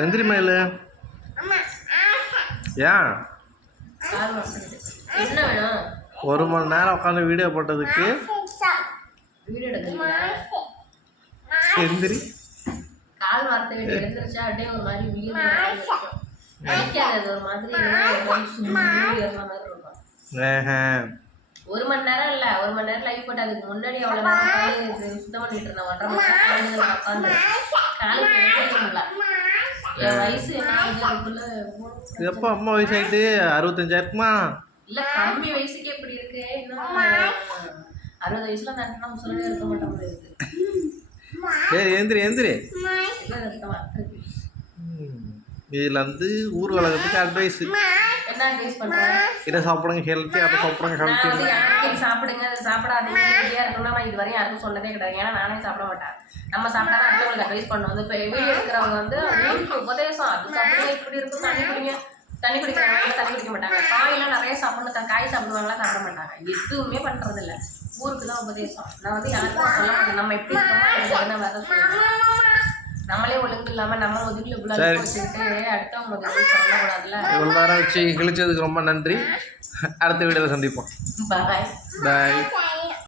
எந்திரி மயிலு. ஏன் என்ன வேணும்? 1 மணி நேரம் உட்காந்து வீடியோ போட்டதுக்கு எந்திரி. கால் வார்த்தை எழுந்திரிச்சா அப்படியே ஒரு மாதிரி நினைக்காது. ஒரு மாதிரி மாதிரி இருக்கும். 1 மணி நேரம் இல்ல, 1 மணி நேரம் லைவ் போட்டு அதுக்கு முன்னாடி அவ்வளவு நேரம் சுத்தம் பண்ணிட்டு இருந்தேன். 1.5 மணி நேரம் உட்காந்து காலுக்கு என் வயசு என்ன எப்போ அம்மா வயசு ஆயிட்டு 65 இருக்குமா? இல்ல கம்மி வயசுக்கே இப்படி இருக்கு. இன்னும் 60 வயசுல நான் முசலியா இருக்க மாட்டேன் போல இருக்கு. சரி எந்திரி. இதுல வந்து ஊர் வளர்க்கறதுக்கு அட்வைஸ். என்ன அட்வைஸ் பண்ற? இதை சாப்பிடுங்க ஹெல்த்தி, அதை சாப்பிடுங்க ஹெல்த்தி. சாப்பிடுங்க, அதை சாப்பிடாதீங்க ஹெல்த்தியா இருக்கணும்னா நான் இதுவரையும் யாருக்கும் சொன்னதே கிடையாது. ஏன்னா நானே சாப்பிட மாட்டேன். நம்ம சாப்பிட்டா அடுத்தவங்களுக்கு அட்வைஸ் பண்ணுவோம். வந்து இப்போ வீடியோ எடுக்கிறவங்க வந்து ஊருக்கு உபதேசம், அது சாப்பிடுங்க இப்படி இருக்கும், தண்ணி குடிக்கிறாங்க, தண்ணி குடிக்க மாட்டாங்க. காயெல்லாம் நிறைய சாப்பிடணும், காய் சாப்பிடுவாங்களா, சாப்பிட மாட்டாங்க. எதுவுமே பண்றது இல்லை. ஊருக்கு தான் உபதேசம். நான் வந்து யாருக்கும் சொல்ல மாட்டேன். நம்ம எப்படி இருக்கோமோ வேற சொல்லுவோம். நம்மளே ஒழுங்கு இல்லாம நம்ம ஒதுக்கில வச்சுக்கிட்டு அடுத்தவங்க சொல்லக்கூடாதுல்ல. இவ்வளோ நேரம் வச்சு கிழிச்சதுக்கு ரொம்ப நன்றி. அடுத்த வீடியோவில் சந்திப்போம். பாய்.